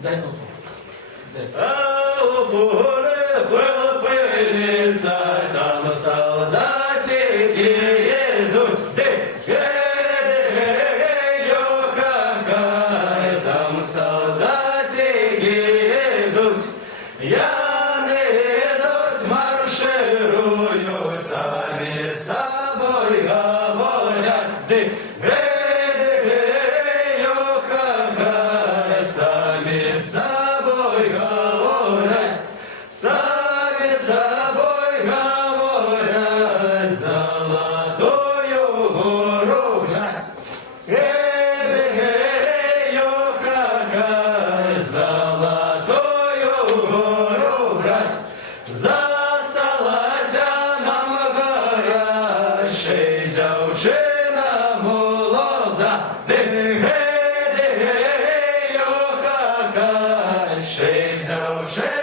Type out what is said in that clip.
Дай ноту. А у поле пила пильниця, там солдатики їдуть, йо-ха-ха, там солдатики їдуть, я не йдуть, марширують, самі з собою говорять, йо-ха-ха, самі з собою говорять, самі з собою говорять, золотою гору гнать. Йо-ха-ха, золотою гору брать, засталася нам гора, ще й дівчина молода. Йо-ха-ха, ще й дівчина